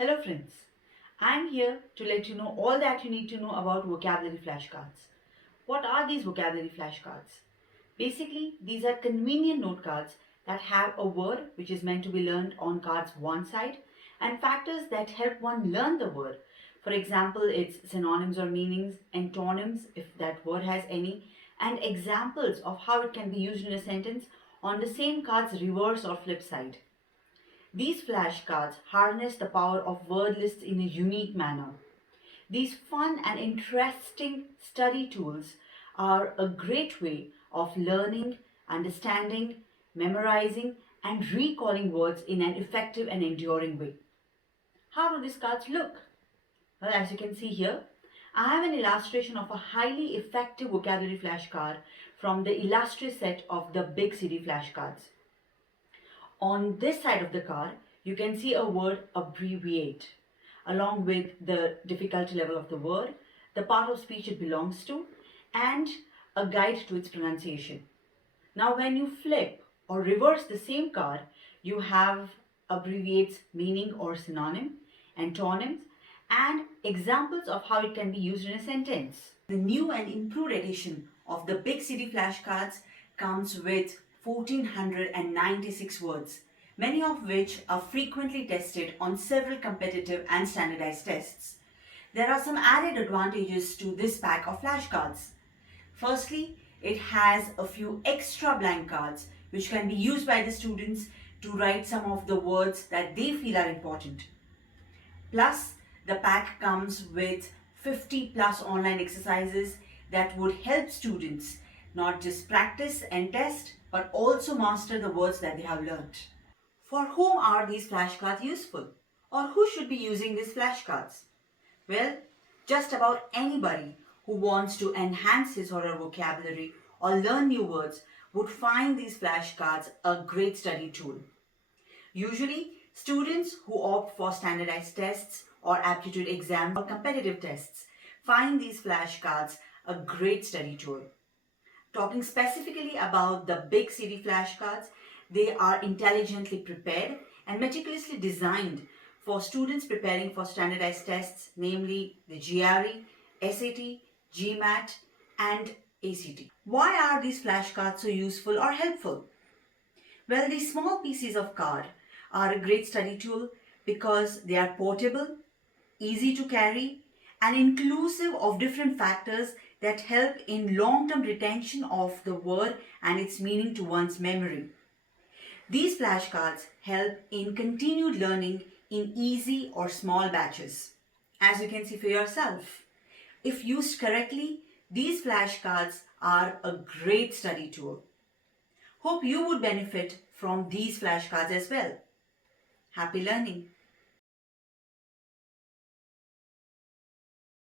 Hello friends, I am here to let you know all that you need to know about vocabulary flashcards. What are these vocabulary flashcards? Basically, these are convenient note cards that have a word which is meant to be learned on cards one side and factors that help one learn the word. For example, it's synonyms or meanings, antonyms if that word has any, and examples of how it can be used in a sentence on the same card's reverse or flip side. These flashcards harness the power of word lists in a unique manner. These fun and interesting study tools are a great way of learning, understanding, memorizing, and recalling words in an effective and enduring way. How do these cards look? Well, as you can see here, I have an illustration of a highly effective vocabulary flashcard from the illustrious set of the Big City flashcards. On this side of the card, you can see a word abbreviate, along with the difficulty level of the word, the part of speech it belongs to, and a guide to its pronunciation. Now, when you flip or reverse the same card, you have abbreviates meaning or synonym, antonyms, and examples of how it can be used in a sentence. The new and improved edition of the Big City flashcards comes with 1496 words, many of which are frequently tested on several competitive and standardized tests. There are some added advantages to this pack of flashcards. Firstly, it has a few extra blank cards which can be used by the students to write some of the words that they feel are important. Plus, the pack comes with 50 plus online exercises that would help students not just practice and test, but also master the words that they have learned. For whom are these flashcards useful? Or who should be using these flashcards? Well, just about anybody who wants to enhance his or her vocabulary or learn new words would find these flashcards a great study tool. Usually, students who opt for standardized tests or aptitude exams or competitive tests find these flashcards a great study tool. Talking specifically about the Big City flashcards, they are intelligently prepared and meticulously designed for students preparing for standardized tests, namely the GRE, SAT, GMAT, and ACT. Why are these flashcards so useful or helpful? Well, these small pieces of card are a great study tool because they are portable, easy to carry, and inclusive of different factors that help in long-term retention of the word and its meaning to one's memory. These flashcards help in continued learning in easy or small batches. As you can see for yourself, if used correctly, these flashcards are a great study tool. Hope you would benefit from these flashcards as well. Happy learning!